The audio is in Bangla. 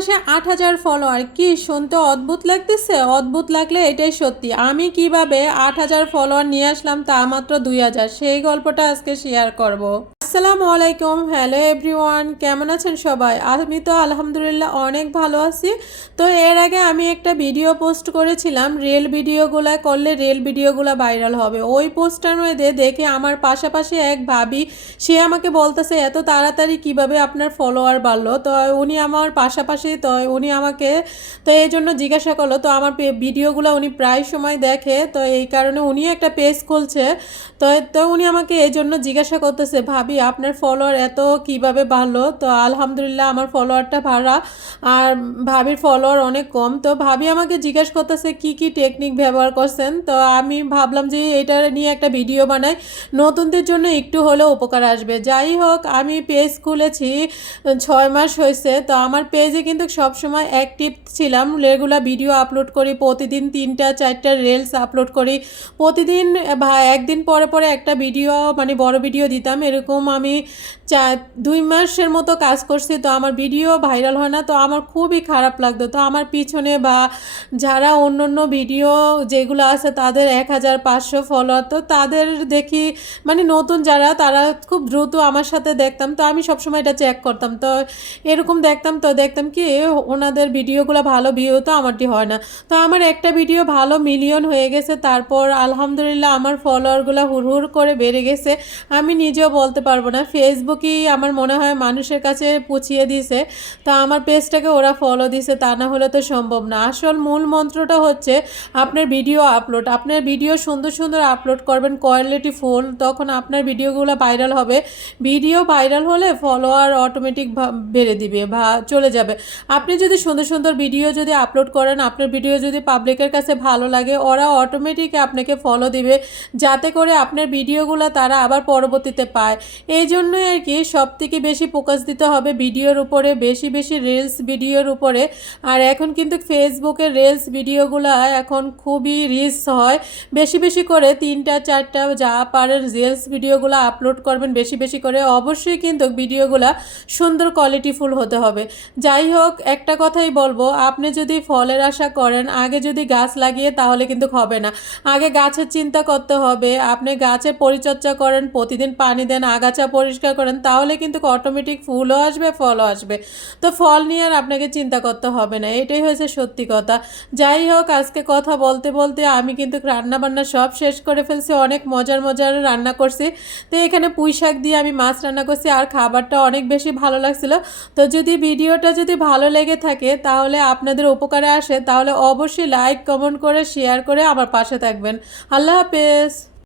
মাসে আট হাজার ফলোয়ার কি শুনতে অদ্ভুত লাগতেছে? অদ্ভুত লাগলে এটাই সত্যি। আমি কীভাবে আট হাজার ফলোয়ার নিয়ে আসলাম তা মাত্র দুই হাজার। সেই গল্পটা আজকে শেয়ার করব। আসসালামু আলাইকুম। হ্যালো এভরিওয়ান কেমন আছেন সবাই? আমি তো আলহামদুলিল্লাহ অনেক ভালো আছি। তো এর আগে আমি একটা ভিডিও পোস্ট করেছিলাম রিয়েল ভিডিওগুলো করলে রিয়েল ভিডিওগুলো ভাইরাল হবে। ওই পোস্টটার মধ্যে দেখে আমার পাশাপাশি এক ভাবি, সে আমাকে বলতেছে, এত তাড়াতাড়ি কীভাবে আপনার ফলোয়ার বাড়লো? তো উনি আমার পাশাপাশি, তো উনি আমাকে, তো এই জন্য জিজ্ঞাসা করল। তো আমার ভিডিওগুলো উনি প্রায় সময় দেখে, তো এই কারণে উনি একটা পেজ খুলছে। তো তো উনি আমাকে এই জন্য জিজ্ঞাসা করতেছে, ভাবি আপনার ফলোয়ার এত কীভাবে বাড়লো? তো আলহামদুলিল্লাহ আমার ফলোয়ারটা ভাড়া। আর ভাবির ফলোয়ার অনেক কম। তো ভাবি আমাকে জিজ্ঞাসা করতেছে, কি কি টেকনিক ব্যবহার করছেন? তো আমি ভাবলাম যে এটা নিয়ে একটা ভিডিও বানাই। নতুনদের জন্য একটু হলেও উপকার আসবে। যাই হোক, আমি পেজ খুলেছি, ছয় মাস হয়েছে। তো আমার পেজে কিন্তু সবসময় অ্যাক্টিভ ছিলাম। রেগুলার ভিডিও আপলোড করি, প্রতিদিন তিনটা, চারটা রিলস আপলোড করি। প্রতিদিন একদিন পরে পরে একটা ভিডিও মানে বড় ভিডিও দিতাম। এরকম আমি চা- দুই মাসের মতো কাজ করছি, তো আমার ভিডিও ভাইরাল হয় না, তো আমার খুবই খারাপ লাগতো। তো আমার পিছনে বা যারা অন্য অন্য ভিডিও যেগুলো আছে, তাদের এক হাজার পাঁচশো ফলোয়ার তো তাদের দেখি মানে নতুন যারা, তারা খুব দ্রুত আমার সাথে দেখতাম, তো আমি সবসময় এটা চেক করতাম। তো এরকম দেখতাম, তো দেখতাম কি, ওনাদের ভিডিওগুলো ভালো ভিউ তো আমারটি হয় না। তো আমার একটা ভিডিও ভালো মিলিয়ন হয়ে গেছে, তারপর আলহামদুলিল্লাহ আমার ফলোয়ারগুলো হুড় হুড় করে বেড়ে গেছে। আমি নিজেও বলতে পারব না। ফেসবুকই আমার মনে হয় মানুষের কাছে পুছিয়ে দিয়েছে তা আমার পেজটাকে ওরা ফলো দিছে, তা না হলে তো সম্ভব না। আসল মূল মন্ত্রটা হচ্ছে, আপনার ভিডিও আপলোড আপনার ভিডিও সুন্দর সুন্দর আপলোড করবেন কোয়ালিটি ফুল তখন আপনার ভিডিওগুলো ভাইরাল হবে। ভিডিও ভাইরাল হলে ফলোয়ার অটোমেটিক বেড়ে দিবে বা চলে যাবে। আপনি যদি সুন্দর সুন্দর ভিডিও যদি আপলোড করেন, আপনার ভিডিও যদি পাবলিকের কাছে ভালো লাগে, ওরা অটোমেটিক আপনাকে ফলো দিবে। যাতে করে আপনার ভিডিওগুলো তারা আবার পরবর্তীতে পায়। এই জন্যই আর কি সব থেকে বেশি ফোকাস দিতে হবে ভিডিওর উপরে, বেশি বেশি রিলস ভিডিওর উপরে। আর এখন কিন্তু ফেসবুকের রিলস ভিডিওগুলো এখন খুবই রিচ হয়। বেশি বেশি করে তিনটা, চারটা যা পারেন রিলস ভিডিওগুলো আপলোড করবেন বেশি বেশি করে। অবশ্যই কিন্তু ভিডিওগুলো সুন্দর কোয়ালিটিফুল হতে হবে। যাই হোক, একটা কথাই বলব, আপনি যদি ফলের আশা করেন, আগে যদি গাছ লাগিয়ে তাহলে কিন্তু হবে না। আগে গাছের চিন্তা করতে হবে, আপনি গাছের পরিচর্যা করেন, প্রতিদিন পানি দেন, আগাছা পরিষ্কার করেন, তাহলে কিন্তু অটোমেটিক ফুলও আসবে, ফলও আসবে। তো ফল নিয়ে আর আপনাকে চিন্তা করতে হবে না, এটাই হয়েছে সত্যি কথা। যাই হোক, আজকে কথা বলতে বলতে আমি কিন্তু রান্না বান্না সব শেষ করে ফেলছি, অনেক মজার মজার রান্না করছি। তো এখানে পুঁই শাক দিয়ে আমি মাছ রান্না করছি, আর খাবারটা অনেক বেশি ভালো লাগছিল। তো যদি ভিডিওটা যদি ভালো লেগে থাকে, তাহলে আপনাদের উপকারে আসে, তাহলে অবশ্যই লাইক কমেন্ট করে শেয়ার করে আমার পাশে থাকবেন। আল্লাহ হাফেজ।